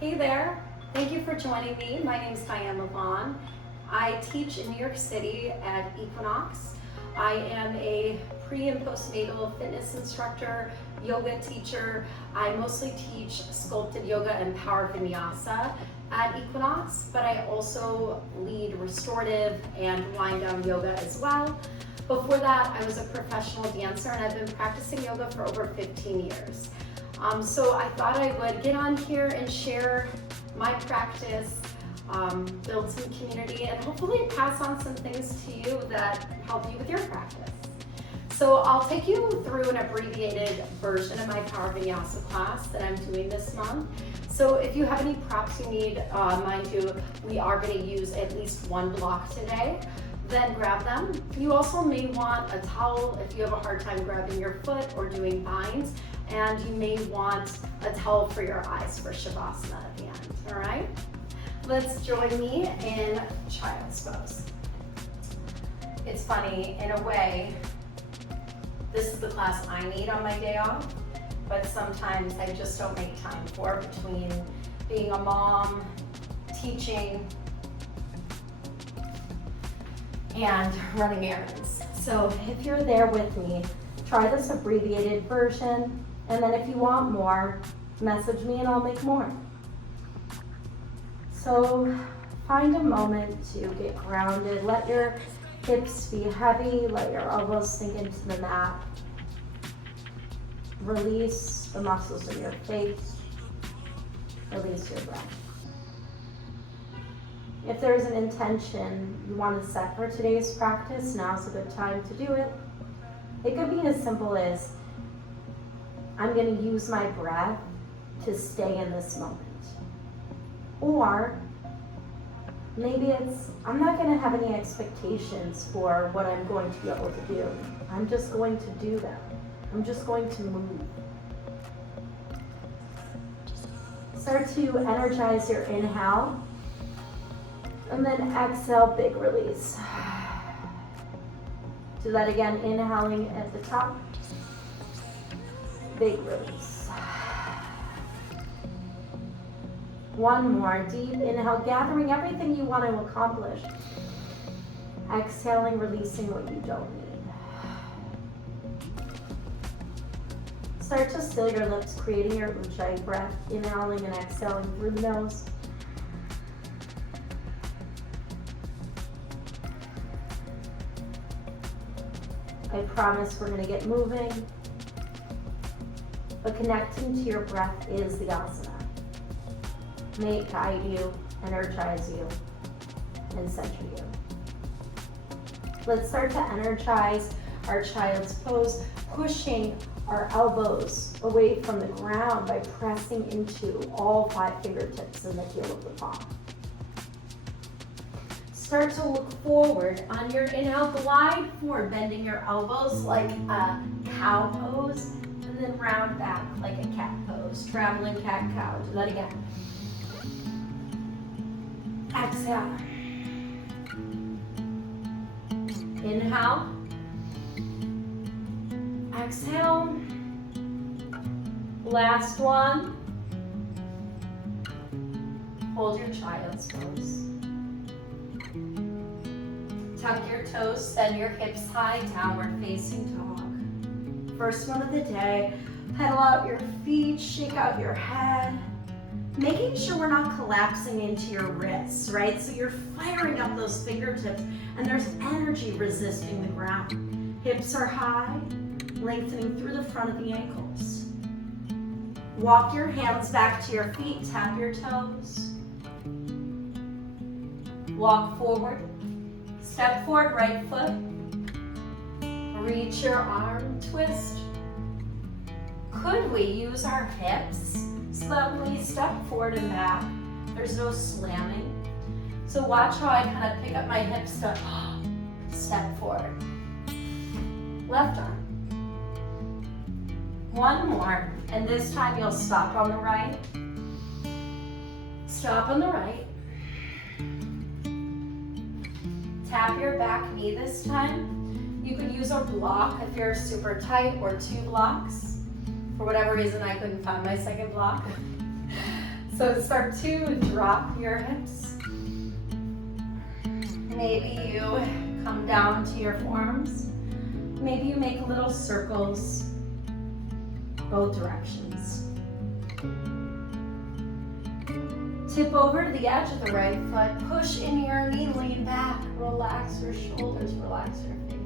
Hey there, thank you for joining me. My name is Diane Levon. I teach in New York City at Equinox. I am a pre and postnatal fitness instructor, yoga teacher. I mostly teach sculpted yoga and power vinyasa at Equinox, but I also lead restorative and wind down yoga as well. Before that, I was a professional dancer and I've been practicing yoga for over 15 years. So I thought I would get on here and share my practice, build some community, and hopefully pass on some things to you that help you with your practice. So I'll take you through an abbreviated version of my Power Vinyasa class that I'm doing this month. So if you have any props you need, mind you, we are going to use at least one block today. Then grab them. You also may want a towel if you have a hard time grabbing your foot or doing binds, and you may want a towel for your eyes for Shavasana at the end, all right? Let's join me in child's pose. It's funny, in a way, this is the class I need on my day off, but sometimes I just don't make time for it between being a mom, teaching, and running errands. So if you're there with me, try this abbreviated version, and then if you want more, message me and I'll make more. So find a moment to get grounded. Let your hips be heavy, let your elbows sink into the mat. Release the muscles in your face. Release your breath. If there's an intention you want to set for today's practice, now's a good time to do it. It could be as simple as, I'm going to use my breath to stay in this moment. Or maybe it's, I'm not going to have any expectations for what I'm going to be able to do. I'm just going to do them. I'm just going to move. Start to energize your inhale. And then exhale, big release. Do that again, inhaling at the top. Big release. One more, deep inhale, gathering everything you want to accomplish. Exhaling, releasing what you don't need. Start to seal your lips, creating your ujjayi breath, inhaling and exhaling through the nose. I promise we're going to get moving, but connecting to your breath is the asana. May it guide you, energize you, and center you. Let's start to energize our child's pose, pushing our elbows away from the ground by pressing into all 5 fingertips in the heel of the palm. Start to look forward. On your inhale, glide forward, bending your elbows like a cow pose, and then round back like a cat pose, traveling cat-cow. Do that again. Exhale. Inhale. Exhale. Last one. Hold your child's pose. Tuck your toes, send your hips high, downward facing dog. First one of the day, pedal out your feet, shake out your head. Making sure we're not collapsing into your wrists, right? So you're firing up those fingertips and there's energy resisting the ground. Hips are high, lengthening through the front of the ankles. Walk your hands back to your feet, tap your toes. Walk forward. Step forward, right foot. Reach your arm, twist. Could we use our hips so that when we step forward and back, there's no slamming? So watch how I kind of pick up my hips to step forward. Left arm. One more, and this time you'll stop on the right. Stop on the right. Tap your back knee this time. You could use a block if you're super tight, or 2 blocks. For whatever reason, I couldn't find my second block. So start to drop your hips. Maybe you come down to your forearms. Maybe you make little circles both directions. Tip over to the edge of the right foot. Push into your knee, lean back. Relax your shoulders, relax your face.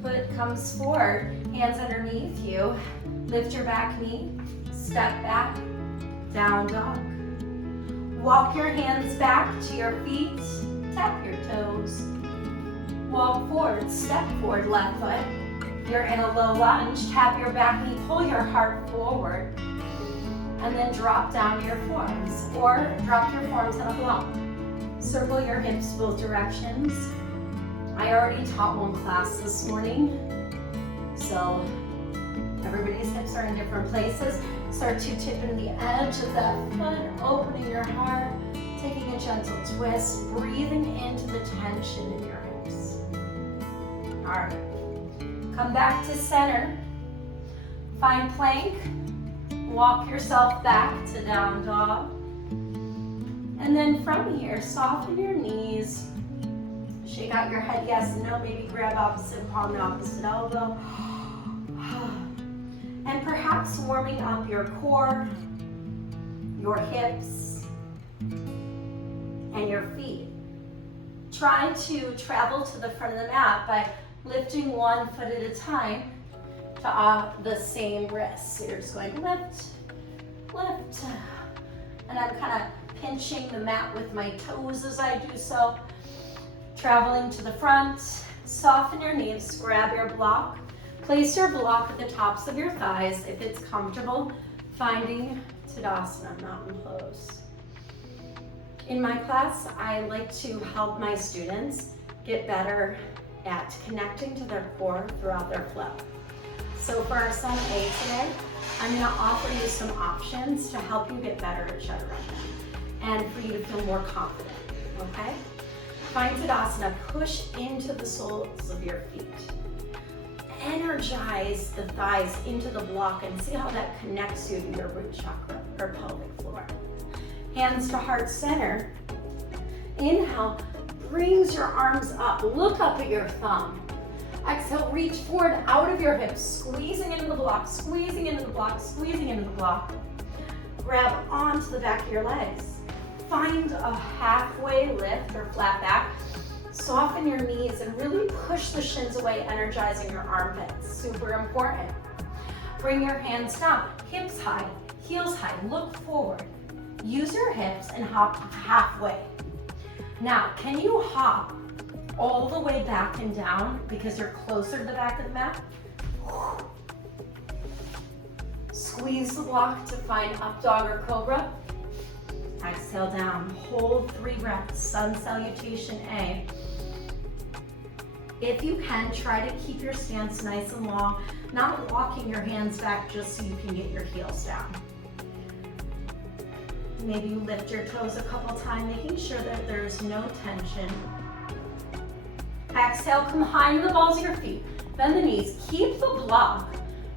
Foot comes forward, hands underneath you. Lift your back knee, step back, down dog. Walk your hands back to your feet, tap your toes. Walk forward, step forward, left foot. You're in a low lunge, tap your back knee, pull your heart forward, and then drop down your forearms, or drop your forearms in a block. Circle your hips both directions. I already taught one class this morning, so everybody's hips are in different places. Start to tip into the edge of that foot, opening your heart, taking a gentle twist, breathing into the tension in your hips. All right, come back to center. Find plank, walk yourself back to down dog. And then from here, soften your knees, shake out your head, yes, no, maybe grab opposite palm and opposite elbow. And perhaps warming up your core, your hips, and your feet. Try to travel to the front of the mat by lifting one foot at a time to the same wrist. So you're just going to lift, lift. And I'm kind of pinching the mat with my toes as I do so. Traveling to the front, soften your knees, grab your block. Place your block at the tops of your thighs if it's comfortable, finding Tadasana, mountain pose. In my class, I like to help my students get better at connecting to their core throughout their flow. So for our Sun A today, I'm going to offer you some options to help you get better at chaturanga and for you to feel more confident, okay? Find Tadasana, push into the soles of your feet. Energize the thighs into the block and see how that connects you to your root chakra or pelvic floor. Hands to heart center. Inhale, brings your arms up. Look up at your thumb. Exhale, reach forward out of your hips, squeezing into the block, squeezing into the block, squeezing into the block. Grab onto the back of your legs. Find a halfway lift or flat back. Soften your knees and really push the shins away, energizing your armpits. Super important. Bring your hands down, hips high, heels high, look forward. Use your hips and hop halfway. Now, can you hop all the way back and down because you're closer to the back of the mat? Squeeze the block to find up dog or cobra. Exhale down, hold 3 breaths, sun salutation A. If you can, try to keep your stance nice and long, not walking your hands back just so you can get your heels down. Maybe you lift your toes a couple times, making sure that there's no tension. Exhale, come high into the balls of your feet. Bend the knees, keep the block.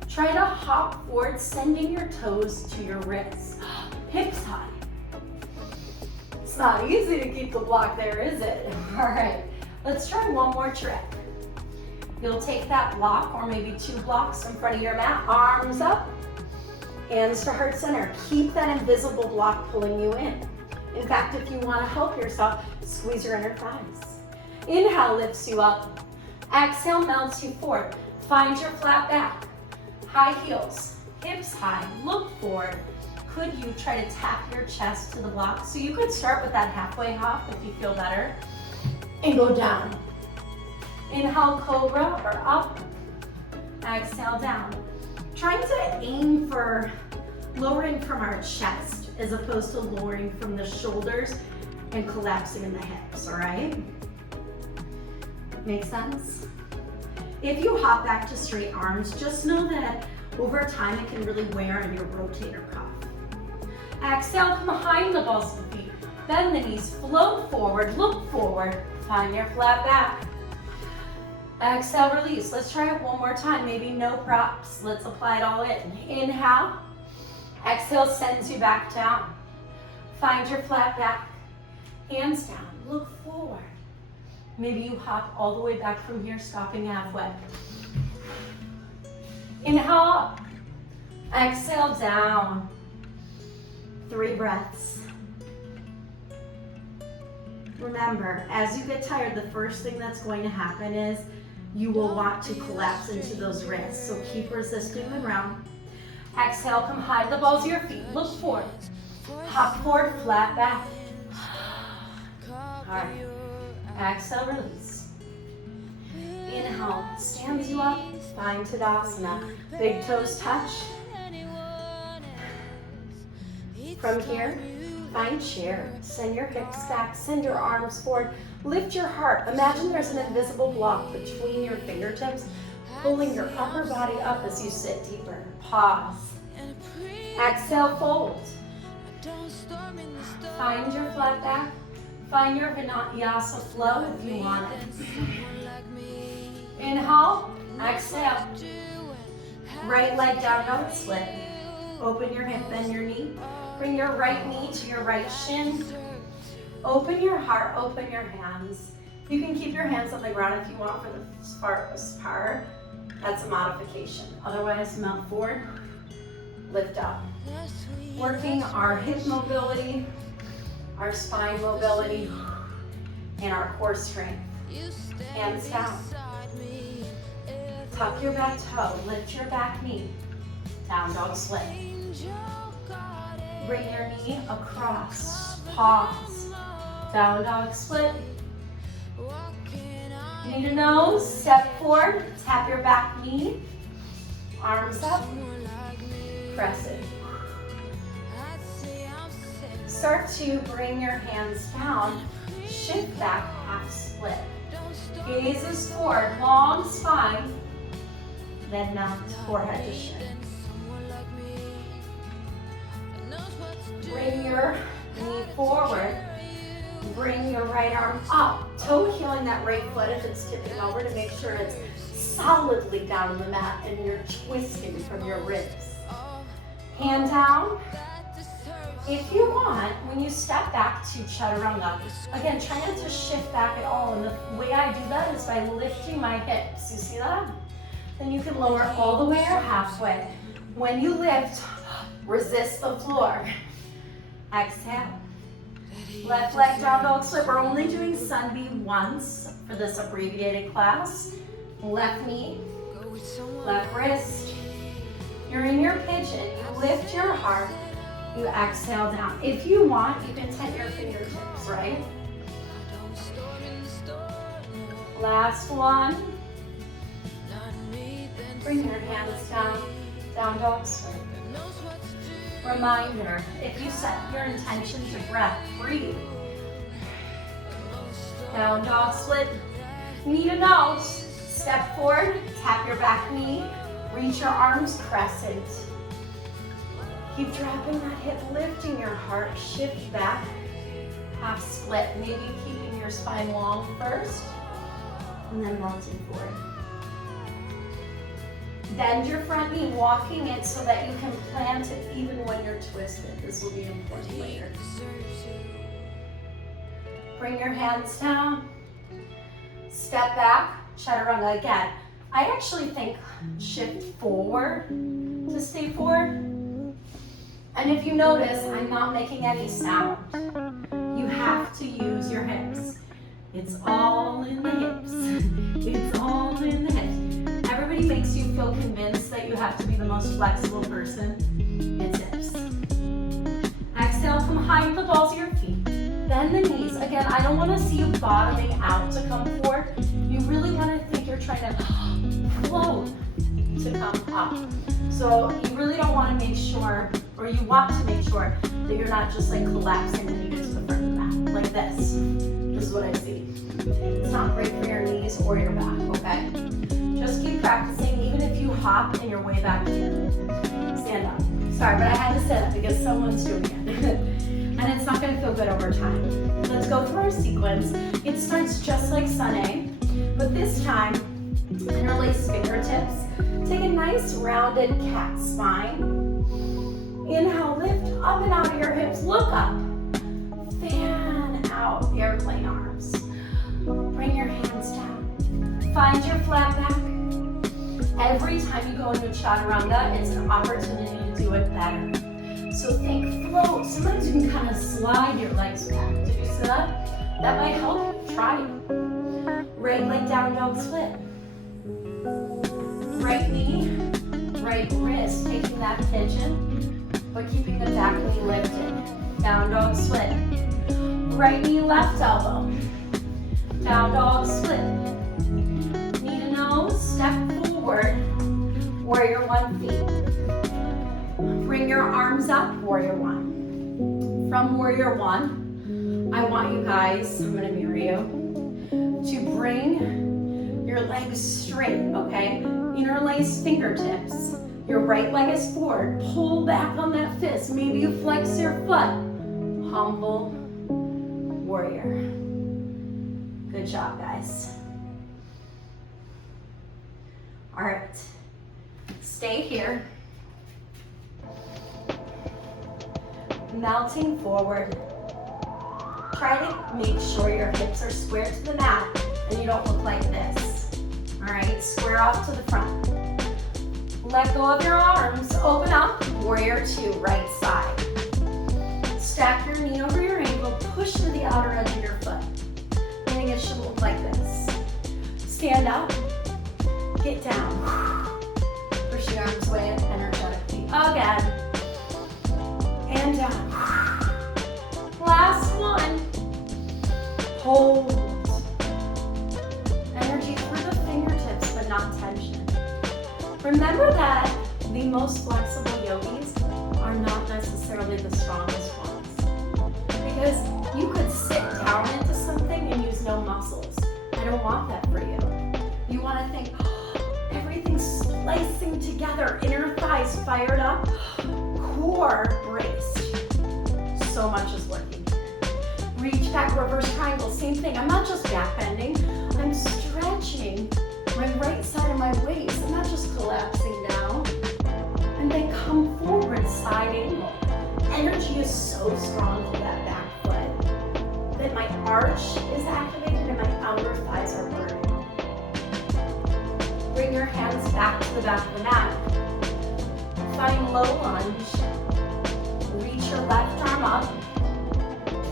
Try to hop forward, sending your toes to your wrists. Hips high. It's not easy to keep the block there, is it? All right, let's try one more trick. You'll take that block or maybe 2 blocks in front of your mat, arms up, hands to heart center. Keep that invisible block pulling you in. In fact, if you want to help yourself, squeeze your inner thighs. Inhale lifts you up. Exhale melts you forward. Find your flat back. High heels, hips high, look forward. Could you try to tap your chest to the block? So you could start with that halfway hop if you feel better, and go down. Inhale, cobra or up. Exhale, down. Trying to aim for lowering from our chest as opposed to lowering from the shoulders and collapsing in the hips, all right? Make sense? If you hop back to straight arms, just know that over time it can really wear on your rotator cuff. Exhale, come behind the balls of the feet. Bend the knees, float forward, look forward, find your flat back. Exhale, release. Let's try it one more time. Maybe no props. Let's apply it all in. Inhale. Exhale sends you back down. Find your flat back. Hands down. Look forward. Maybe you hop all the way back from here, stopping halfway. Inhale up. Exhale down. 3 breaths. Remember, as you get tired, the first thing that's going to happen is you will want to collapse into those wrists. So keep resisting the ground. Exhale, come high to the balls of your feet. Look forward. Hop forward, flat back. All right. Exhale, release. Inhale, stands you up. Find Tadasana. Big toes touch. From here, find chair. Send your hips back. Send your arms forward. Lift your heart. Imagine there's an invisible block between your fingertips, pulling your upper body up as you sit deeper. Pause. Exhale, fold. Find your flat back. Find your vinyasa flow if you want it. Inhale, exhale. Right leg down, don't split. Open your hip, bend your knee. Bring your right knee to your right shin. Open your heart, open your hands. You can keep your hands on the ground if you want for the first part. That's a modification. Otherwise, mount forward, lift up. Working our hip mobility, our spine mobility, and our core strength. Hands down. Tuck your back toe, lift your back knee. Down dog split. Bring your knee across, pause. Down dog split. Knee to nose, step forward, tap your back knee. Arms up, press it. Start to bring your hands down, shift back, half split. Gazes forward, long spine, then mount forehead to shin. Bring your knee forward, bring your right arm up, toe healing that right foot if it's tipping over to make sure it's solidly down on the mat and you're twisting from your ribs. Hand down. If you want, when you step back to chaturanga, again, try not to shift back at all. And the way I do that is by lifting my hips. You see that? Then you can lower all the way or halfway. When you lift, resist the floor. Exhale. Left leg down dog split. We're only doing Sunbeam once for this abbreviated class. Left knee, left wrist. You're in your pigeon. You lift your heart. You exhale down. If you want, you can tent your fingertips, right? Last one. Bring your hands down dog split. Reminder, if you set your intention to breath, breathe. Down dog split. Knee to nose. Step forward, tap your back knee. Reach your arms, crescent. Keep dropping that hip, lifting your heart, shift back, half split, maybe keeping your spine long first, and then melting forward. Bend your front knee, walking it so that you can plant it even when you're twisted. This will be important later. Bring your hands down, step back, chaturanga again. I actually think shift forward to stay forward. And if you notice, I'm not making any sound. You have to use your hips. It's all in the hips. It's all in the hips. Everybody makes you feel convinced that you have to be the most flexible person. It's hips. Exhale, come high with the balls of your feet. Bend the knees. Again, I don't want to see you bottoming out to come forward. You really want to think you're trying to float to come up. So you really don't want to make sure, or you want to make sure that you're not just like collapsing when you get to the front of the mat, like this. This is what I see. It's not great for your knees or your back, okay? Just keep practicing, even if you hop and you're way back here. Stand up. Sorry, but I had to sit up because someone's doing it. And it's not going to feel good over time. Let's go through our sequence. It starts just like Sun A, but this time Interlace fingertips. Take a nice rounded cat spine. Inhale, lift up and out of your hips. Look up. Fan out, airplane arms. Bring your hands down. Find your flat back. Every time you go into chaturanga, it's an opportunity to do it better. So think float. Sometimes you can kind of slide your legs back. Did you see that? That might help you. Try it. Right leg down dog split. Right knee, right wrist, taking that pigeon, but keeping the back knee lifted. Down dog split. Right knee, left elbow. Down dog split. Knee to nose, step forward. Warrior one feet. Bring your arms up, warrior one. From warrior one, I want you guys, I'm gonna mirror you, to bring your legs straight, okay? Interlace fingertips. Your right leg is forward. Pull back on that fist. Maybe you flex your foot. Humble warrior. Good job, guys. All right. Stay here. Melting forward. Try to make sure your hips are square to the mat and you don't look like this. All right, square off to the front. Let go of your arms, open up, warrior two, right side. Stack your knee over your ankle, push to the outer edge of your foot. Meaning it should look like this. Stand up, get down. Push your arms away energetically. Again. And down. Last one. Hold. Energy through the fingertips, but not tension. Remember that the most flexible yogis are not necessarily the strongest ones. Because you could sit down into something and use no muscles. I don't want that for you. You want to think, oh, everything's splicing together. Inner thighs fired up, core braced. So much is working here. Reach back, reverse triangle, same thing. I'm not just back bending, I'm stretching my right side of my waist. I'm not just collapsing down. And then come forward, side angle. Energy is so strong through that back foot that my arch is activated and my outer thighs are burning. Bring your hands back to the back of the mat. Find low lunge. Reach your left arm up.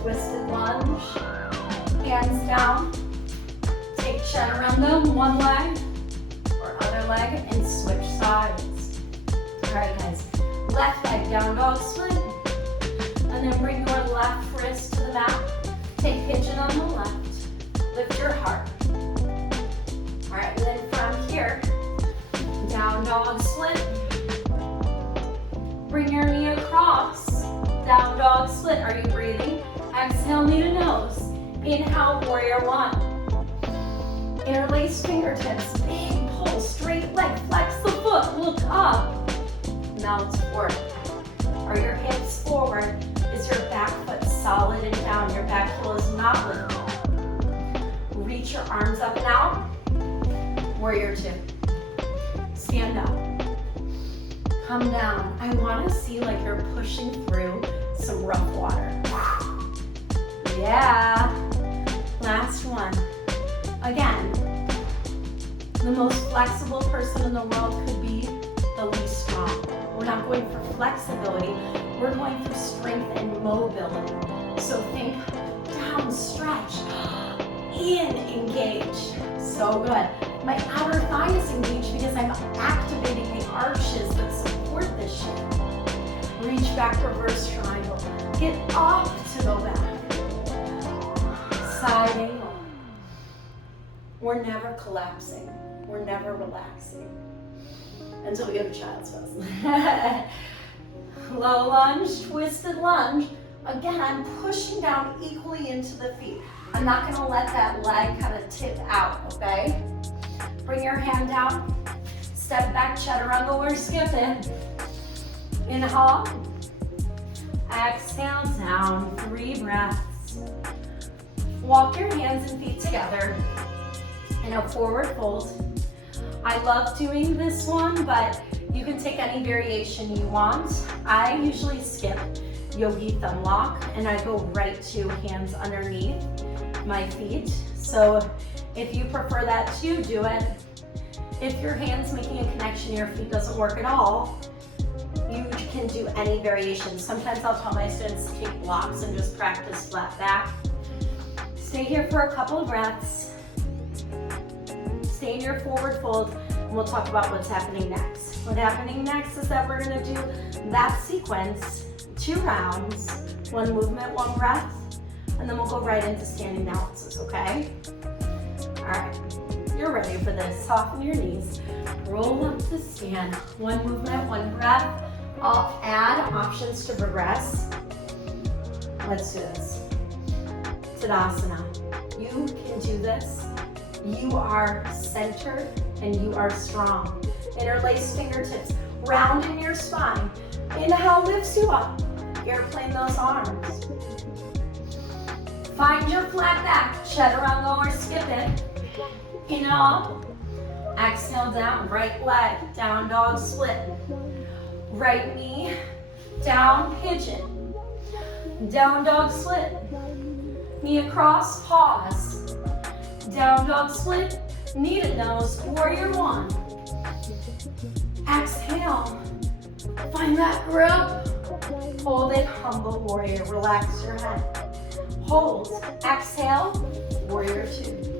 Twisted lunge. Hands down. Take chaturanga, one leg or other leg, and switch sides. All right, guys. Left leg, down dog split. And then bring your left wrist to the mat. Take pigeon on the left. Lift your heart. All right, and then from here, down dog split. Bring your knee across. Down dog split. Are you breathing? Exhale, knee to nose. Inhale, warrior one. Interlace fingertips. Big pull, straight leg. Flex the foot. Look up. Melt forward. Are your hips forward? Is your back foot solid and down? Your back heel is not lifted. Reach your arms up and out. Warrior two. Stand up. Come down. I want to see like you're pushing through some rough water. Yeah. Last one. Again, the most flexible person in the world could be the least strong. We're not going for flexibility. We're going for strength and mobility. So think down, stretch, in, engage. So good. My outer thigh is engaged because I'm activating the arches that support this shape. Reach back, reverse triangle. Get up to go back. Side angle. We're never collapsing. We're never relaxing until we go to child's pose. Low lunge, twisted lunge. Again, I'm pushing down equally into the feet. I'm not gonna let that leg kind of tip out, okay? Bring your hand down. Step back, chaturanga, we're skipping. Inhale. Exhale down, 3 breaths. Walk your hands and feet together in a forward fold. I love doing this one, but you can take any variation you want. I usually skip yogi thumb lock and I go right to hands underneath my feet. So if you prefer that too, do it. If your hand's making a connection, your feet doesn't work at all, you can do any variation. Sometimes I'll tell my students to take blocks and just practice flat back. Stay here for a couple of breaths. Stay in your forward fold, and we'll talk about what's happening next. What's happening next is that we're gonna do that sequence, 2 rounds, 1 movement, 1 breath, and then we'll go right into standing balances, okay? All right, you're ready for this. Soften your knees, roll up to stand, 1 movement, 1 breath. I'll add options to progress. Let's do this. Tadasana. You can do this. You are centered and you are strong. Interlace fingertips, round in your spine. Inhale lifts you up. Airplane those arms. Find your flat back, chaturanga or skip it. Inhale up. Exhale down, right leg, down dog split. Right knee, down pigeon. Down dog split. Knee across, pause. Down dog split, knee to nose, warrior 1. Exhale, find that grip. Hold it, humble warrior, relax your head. Hold, exhale, warrior 2.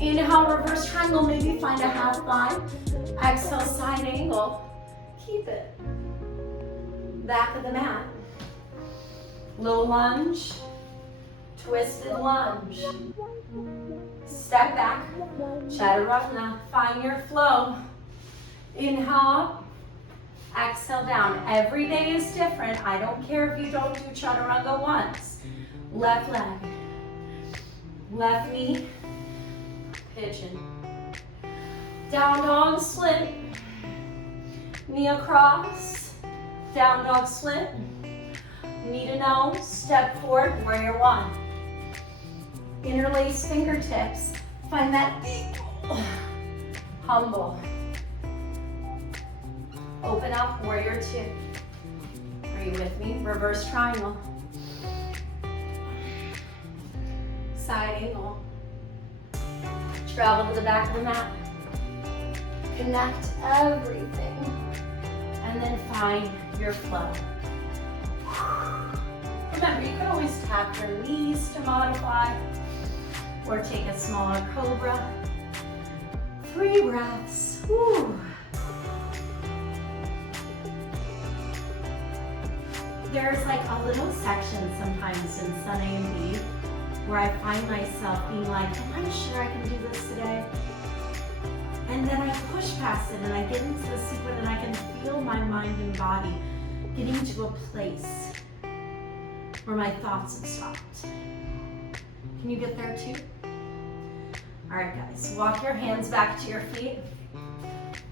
Inhale, reverse triangle, maybe find a half line. Exhale, side angle, keep it. Back of the mat. Little lunge, twisted lunge. Step back, chaturanga, find your flow. Inhale, exhale down. Every day is different. I don't care if you don't do chaturanga once. Left leg, left knee, pigeon. Down dog split, knee across, down dog split, knee to nose, step forward, warrior 1. Interlace fingertips, find that eagle, humble. Open up, warrior 2. Are you with me? Reverse triangle. Side angle. Travel to the back of the mat. Connect everything. And then find your flow. Remember, you can always tap your knees to modify or take a smaller cobra. 3 breaths. Woo. There's like a little section sometimes in Sun A and B where I find myself being like, am I sure I can do this today? And then I push past it and I get into the sequence and I can feel my mind and body getting to a place where my thoughts have stopped. Can you get there too? All right, guys, walk your hands back to your feet.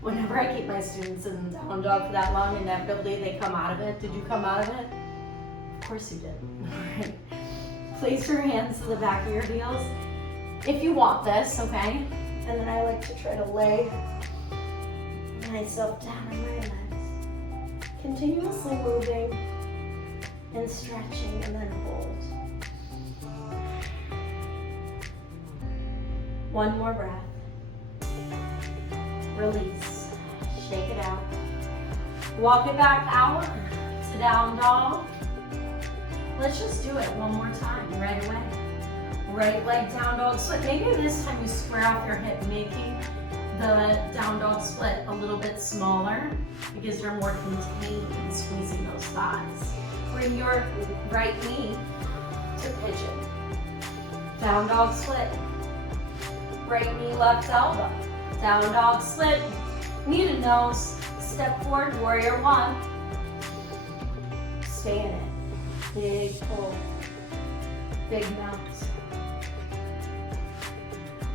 Whenever I keep my students in down dog for that long, inevitably they come out of it. Did you come out of it? Of course you did. All right. Place your hands to the back of your heels if you want this, okay? And then I like to try to lay myself down on my legs. Continuously moving and stretching and then hold. 1 more breath. Release. Shake it out. Walk it back out to down dog. Let's just do it one more time right away. Right leg down dog split. Maybe this time you square off your hip, making the down dog split a little bit smaller because you're more contained in squeezing those thighs. Bring your right knee to pigeon. Down dog split. Right knee, left elbow. Down dog split. Knee to nose. Step forward, warrior 1. Stay in it. Big pull. Big melt.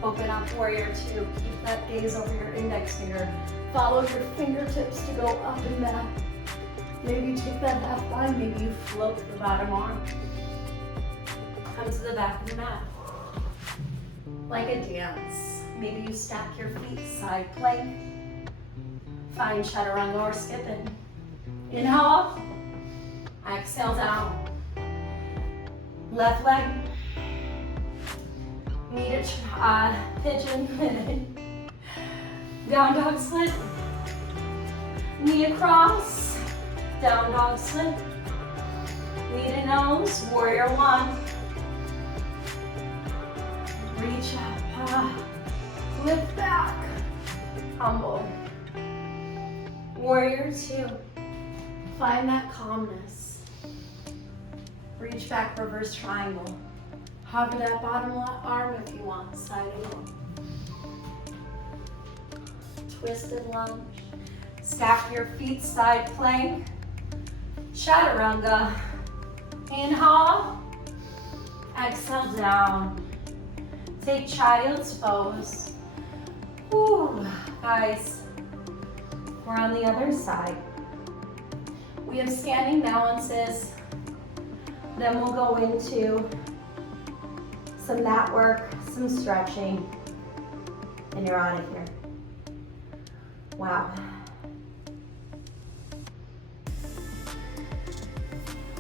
Open up, warrior 2. Keep that gaze over your index finger. Follow your fingertips to go up and back. Maybe you take that half line, maybe you float the bottom arm. Come to the back of the mat. Like a dance. Maybe you stack your feet, side plank. Find chaturanga or skipping. Inhale up, exhale down. Left leg, knee to pigeon. Down dog split. Knee across, down dog split. Knee to nose, warrior one. Reach up, lift back, humble. Warrior two, find that calmness. Reach back, reverse triangle. Hover that bottom arm if you want, side angle. Twisted lunge. Stack your feet, side plank. Chaturanga. Inhale, exhale down. Take child's pose. Woo, guys, we're on the other side. We have standing balances. Then we'll go into some mat work, some stretching, and you're out of here. Wow.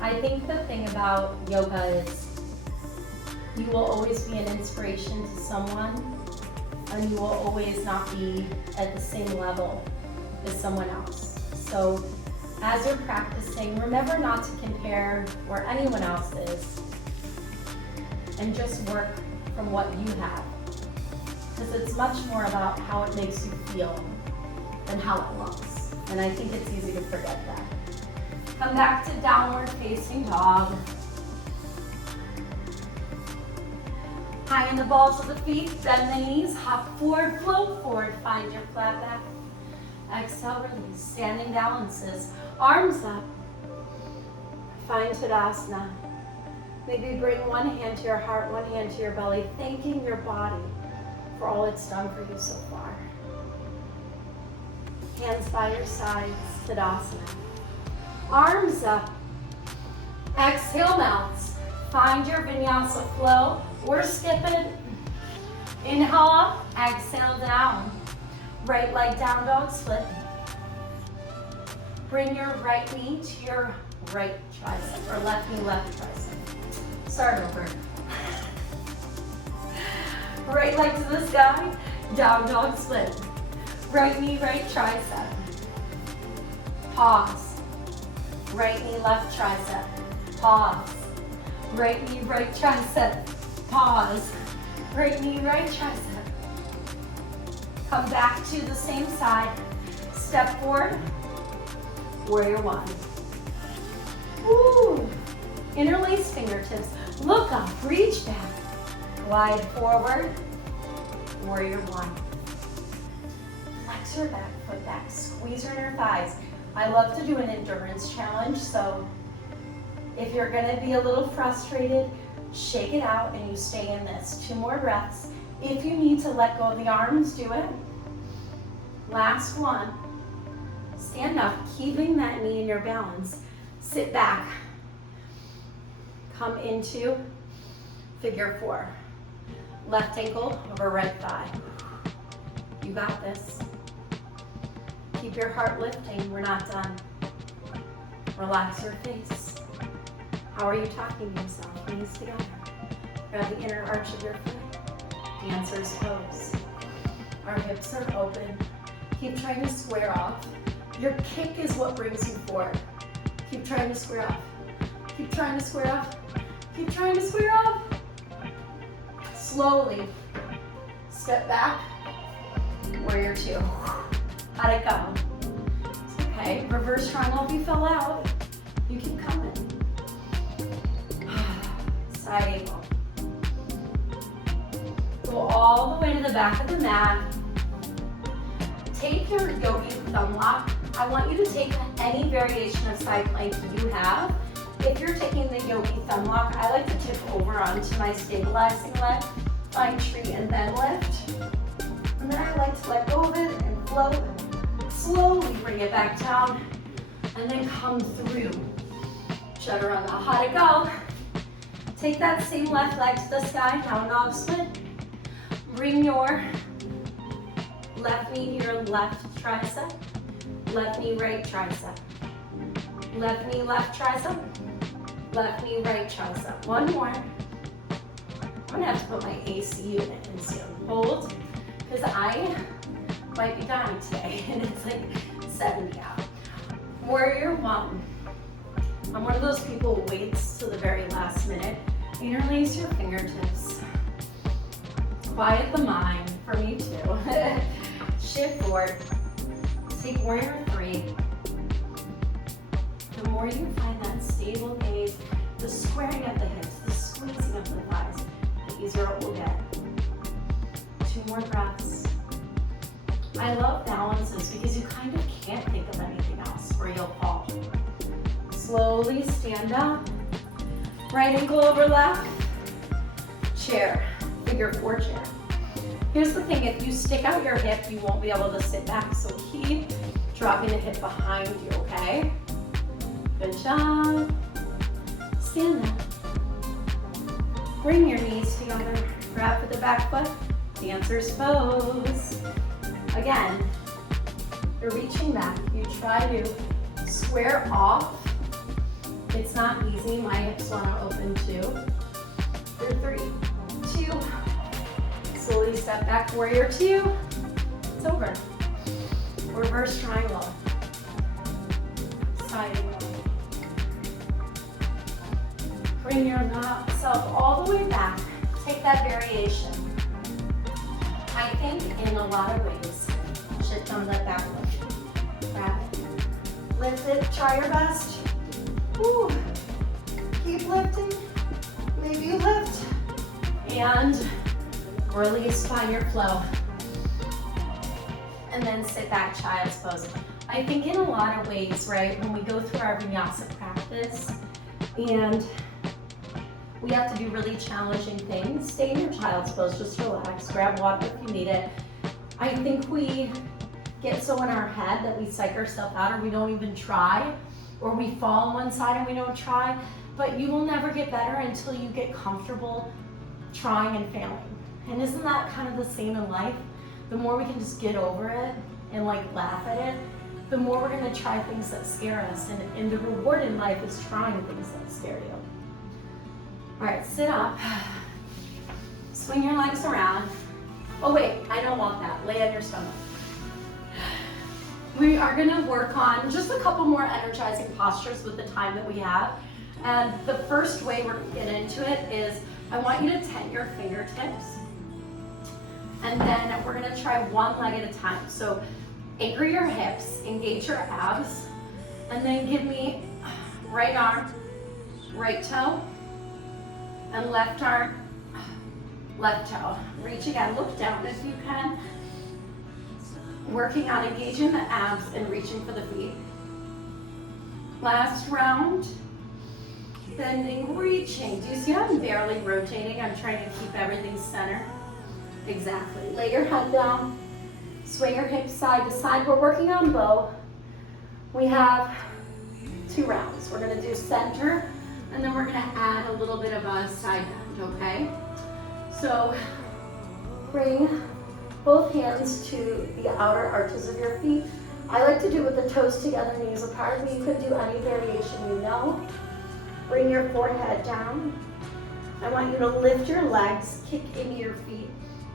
I think the thing about yoga is you will always be an inspiration to someone, and you will always not be at the same level as someone else. So as you're practicing, remember not to compare where anyone else is, and just work from what you have. Because it's much more about how it makes you feel than how it looks. And I think it's easy to forget that. Come back to downward facing dog. High in the balls of the feet, bend the knees, hop forward, float forward, find your flat back. Exhale, release, standing balances. Arms up, find Tadasana. Maybe bring one hand to your heart, one hand to your belly, thanking your body for all it's done for you so far. Hands by your sides, Tadasana. Arms up, exhale, melts. Find your vinyasa flow. We're skipping. Inhale up, exhale down. Right leg down, dog split. Bring your right knee to your right tricep, or left knee, left tricep. Start over. Right leg to the sky, down dog split. Right knee, right tricep. Pause. Right knee, left tricep. Pause. Right knee, right tricep. Pause. Right knee, right tricep. Come back to the same side. Step forward. Warrior one. Woo. Interlace fingertips. Look up, reach back. Glide forward. Warrior one. Flex your back foot back. Squeeze your inner thighs. I love to do an endurance challenge, so if you're gonna be a little frustrated, shake it out and you stay in this. 2 more breaths. If you need to let go of the arms, do it. Last one. Stand up, keeping that knee in your balance. Sit back. Come into figure 4. Left ankle over right thigh. You got this. Keep your heart lifting, we're not done. Relax your face. How are you talking to yourself? Knees together. Grab the inner arch of your foot. Dancer's pose. Our hips are open. Keep trying to square off. Your kick is what brings you forward. Keep trying to square off. Keep trying to square off. Keep trying to square off. Slowly. Step back. Warrior two. How'd it go? Okay, reverse triangle if you fell out. You keep coming. Side angle. Go all the way to the back of the mat. Take your yogi thumb lock. I want you to take any variation of side plank you have. If you're taking the yogi thumb lock, I like to tip over onto my stabilizing leg, find tree and then lift. And then I like to let go of it and float. Slowly bring it back down and then come through. Chaturanga, how'd it go? Take that same left leg to the sky, down dog split. Bring your Left knee here, left tricep. Left knee, right tricep. Left knee, left tricep. Left knee, right tricep. One more. I'm gonna have to put my AC unit in soon. Hold, because I might be dying today, and it's like 70 out. Warrior one. I'm one of those people who waits till the very last minute. Interlace your fingertips. Quiet the mind, for me too. Shift forward. Take warrior three. The more you find that stable gaze, the squaring of the hips, the squeezing of the thighs, the easier it will get. 2 more breaths. I love balances because you kind of can't think of anything else or you'll fall. Slowly stand up. Right ankle over left. Chair. Figure 4 chair. Here's the thing, if you stick out your hip, you won't be able to sit back, so keep dropping the hip behind you, okay? Good job. Stand up. Bring your knees together. Grab with the back foot. Dancer's pose. Again, you're reaching back. You try to square off. It's not easy. My hips want to open too. For 3, 2. Slowly step back, warrior 2. It's over. Reverse triangle. Side angle. Bring yourself all the way back. Take that variation. I think in a lot of ways, shift on the back foot. Grab it. Lift it, try your best. Woo. Keep lifting. Maybe you lift. And release, find your flow. And then sit back, child's pose. I think in a lot of ways, right, when we go through our vinyasa practice and we have to do really challenging things, stay in your child's pose, just relax, grab water if you need it. I think we get so in our head that we psych ourselves out or we don't even try, or we fall on one side and we don't try, but you will never get better until you get comfortable trying and failing. And isn't that kind of the same in life? The more we can just get over it and like laugh at it, the more we're gonna try things that scare us. And the reward in life is trying things that scare you. All right, sit up. Swing your legs around. Oh wait, I don't want that. Lay on your stomach. We are gonna work on just a couple more energizing postures with the time that we have. And the first way we're gonna get into it is I want you to tent your fingertips. And then we're gonna try one leg at a time. So anchor your hips, engage your abs, and then give me right arm, right toe, and left arm, left toe. Reach again, look down if you can. Working on engaging the abs and reaching for the feet. Last round. Bending, reaching. Do you see how I'm barely rotating? I'm trying to keep everything centered. Exactly. Lay your head down. Sway your hips side to side. We're working on bow. We have 2 rounds. We're going to do center, and then we're going to add a little bit of a side bend, okay? So bring both hands to the outer arches of your feet. I like to do it with the toes together, knees apart, but you could do any variation you know. Bring your forehead down. I want you to lift your legs, kick into your feet,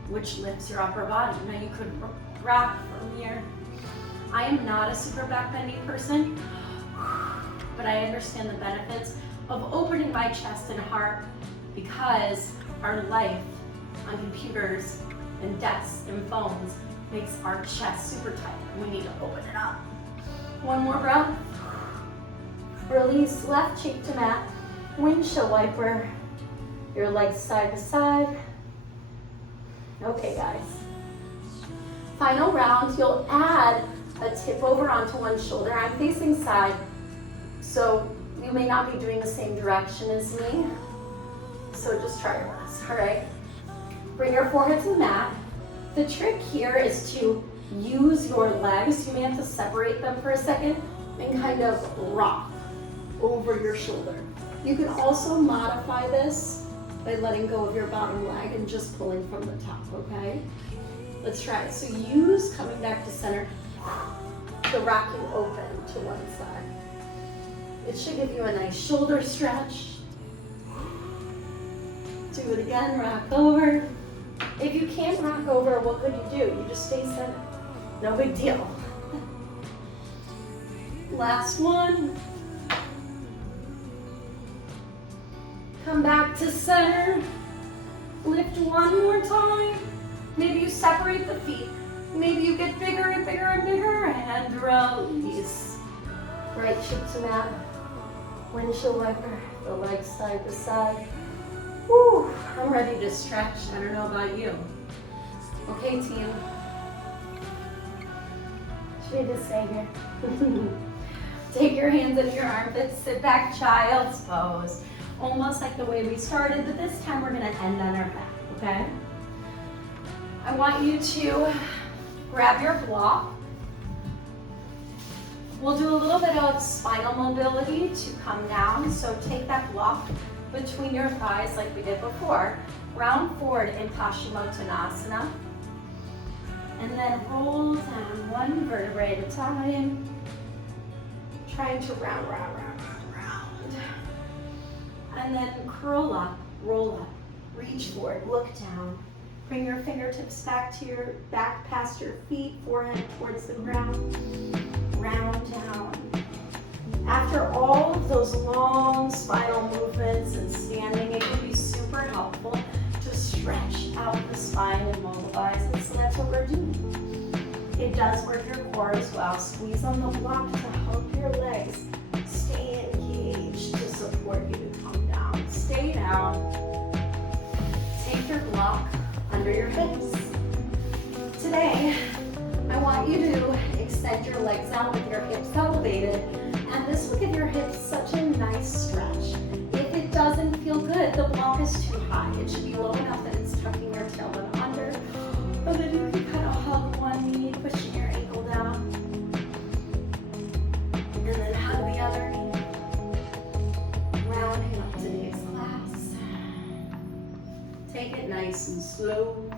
which lifts your upper body. Now you could rock from here. I am not a super back bending person, but I understand the benefits of opening my chest and heart because our life on computers and desks and phones makes our chest super tight. We need to open it up. One more breath. Release left cheek to mat. Windshield wiper. Your legs side to side. Okay, guys. Final round, you'll add a tip over onto one shoulder. I'm facing side, so you may not be doing the same direction as me. So just try your best, all right? Bring your forehead to the mat. The trick here is to use your legs. You may have to separate them for a second and kind of rock over your shoulder. You can also modify this by letting go of your bottom leg and just pulling from the top, okay? Let's try it. So use coming back to center to rock you open to one side. It should give you a nice shoulder stretch. Do it again, rock over. If you can't rock over, what could you do? You just stay centered. No big deal. Last one. Come back to center. Lift one more time. Maybe you separate the feet. Maybe you get bigger and bigger and bigger and release. Right cheek to mat. Windshield wiper. The legs side to side. Whew, I'm ready to stretch. I don't know about you. Okay, team. Should we just stay here? Take your hands in your armpits. Sit back, child's pose. Almost like the way we started, but this time we're gonna end on our back, okay? I want you to grab your block. We'll do a little bit of spinal mobility to come down. So take that block between your thighs like we did before. Round forward in Paschimottanasana. And then roll down one vertebrae at a time. Trying to round. And then curl up, roll up, reach forward, look down. Bring your fingertips back to your back past your feet, forehead towards the ground. Round down. After all of those long spinal movements and standing, it can be super helpful to stretch out the spine and mobilize it. So that's what we're doing. It does work your core as well. Squeeze on the block to help your legs stay engaged to support you to come down. Stay down. Take your block under your hips. Today, I want you to extend your legs out with your hips elevated, and this will give your hips such a nice stretch. If it doesn't feel good, the block is too high. It should be low enough that it's tucking your tailbone under, and then you can kind of hug one knee, pushing your ankle down, and then hug the other knee. Rounding up today's class. Take it nice and slow.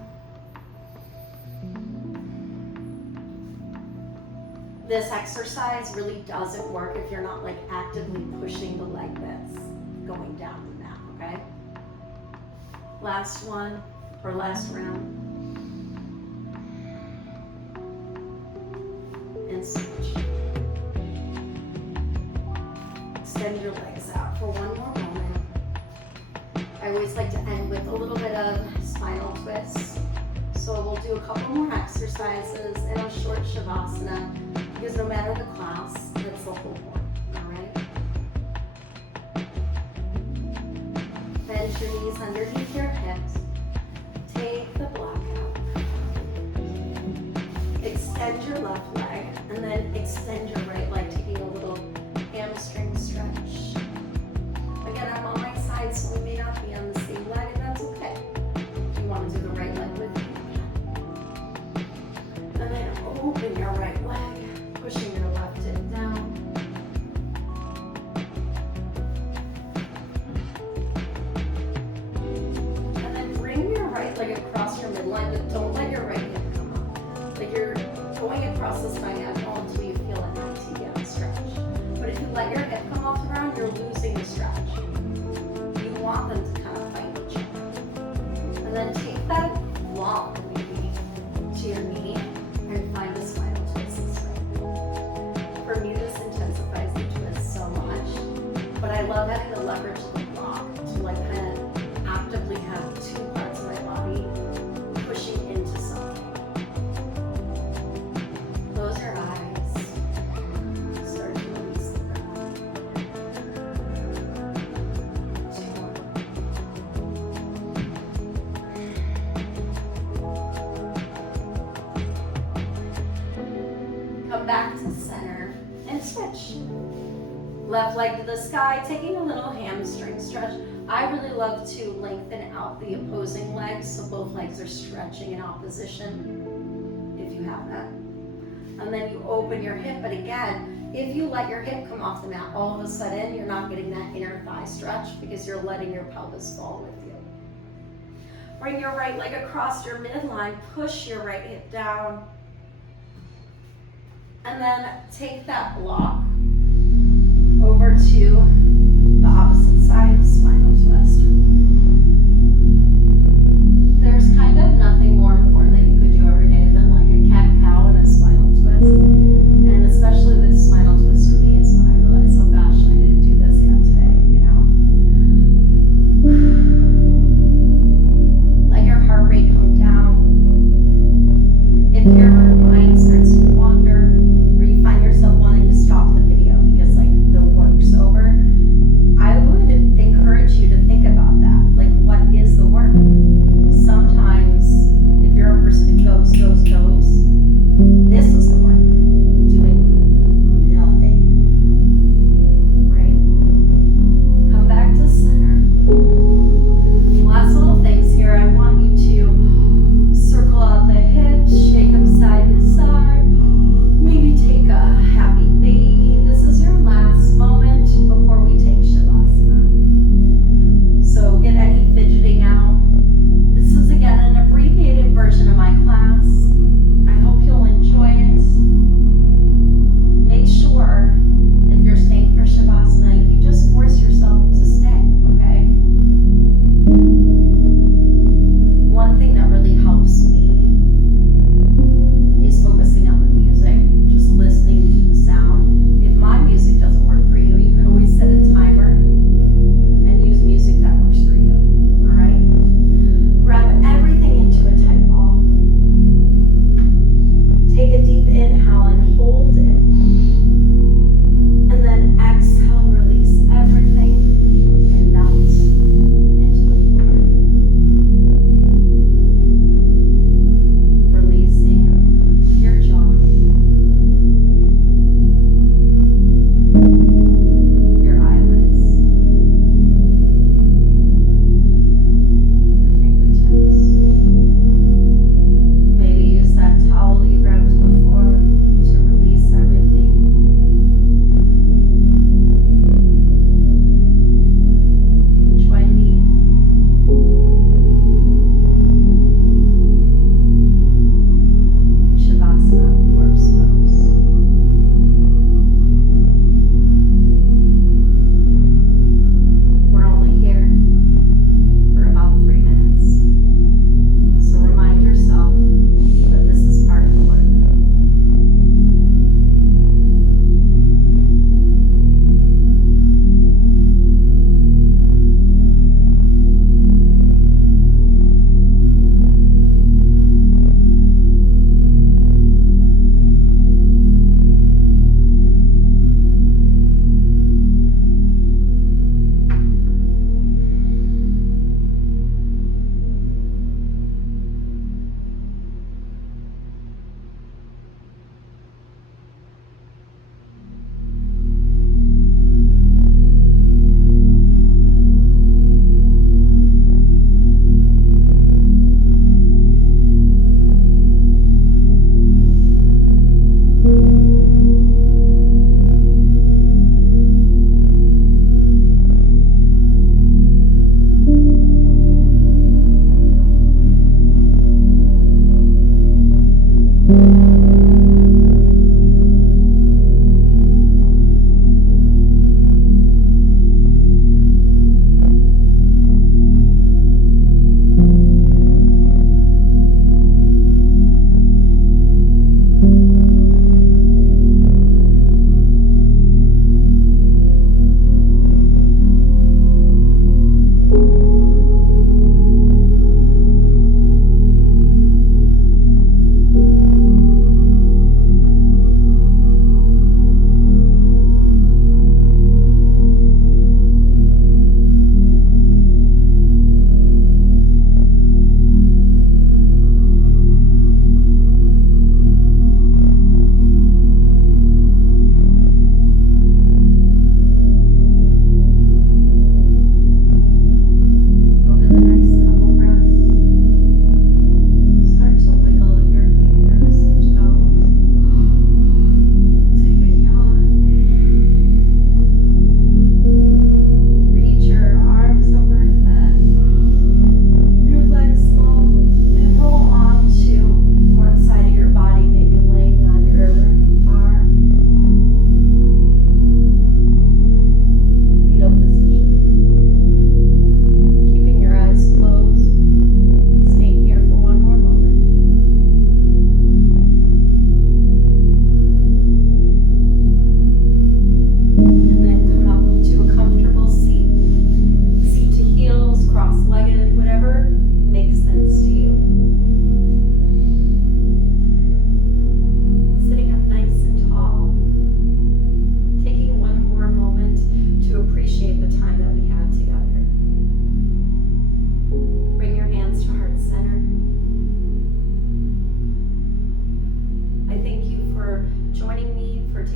This exercise really doesn't work if you're not like actively pushing the leg that's going down the mat, okay? Last one, or last round. And switch. Extend your legs out for one more moment. I always like to end with a little bit of spinal twists. So we'll do a couple more exercises in a short shavasana, because no matter the class, it's the whole one, all right? Bend your knees underneath your hips. Take the block out. Extend your left leg, and then extend your right leg, taking a little hamstring stretch. Again, I'm on my side, so we may not be on the same leg, and that's okay. If you want to do the right leg with me. And then open your right leg, pushing your left hip down. And then bring your right leg across your midline, but don't let your right hip come up. Like you're going across this diagonal until you feel a nice TM stretch. But if you let your hip come off the ground, you're losing the stretch. You want them to kind of find each other. And then take that long maybe to your knee and find a spinal twist this way. For me, this intensifies the twist so much. But I love having the leverage of the block to like kind of actively have two parts of my body pushing into something. Close your eyes. Start to release the breath. Two more. Come back to center and switch. Left leg to the sky, taking a little hamstring stretch. I really love to lengthen out the opposing legs so both legs are stretching in opposition, if you have that. And then you open your hip, but again, if you let your hip come off the mat, all of a sudden you're not getting that inner thigh stretch because you're letting your pelvis fall with you. Bring your right leg across your midline, push your right hip down. And then take that block over to the opposite side, spinal twist. There's kind of nothing more important that you could do every day than like a cat-cow and a spinal twist. And especially the spinal twist for me is when I realized, oh gosh, I didn't do this yet today, you know? Let your heart rate come down. If your mind starts to wander, or you find yourself wanting to stop the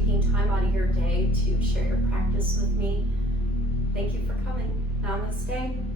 taking time out of your day to share your practice with me. Thank you for coming. Namaste.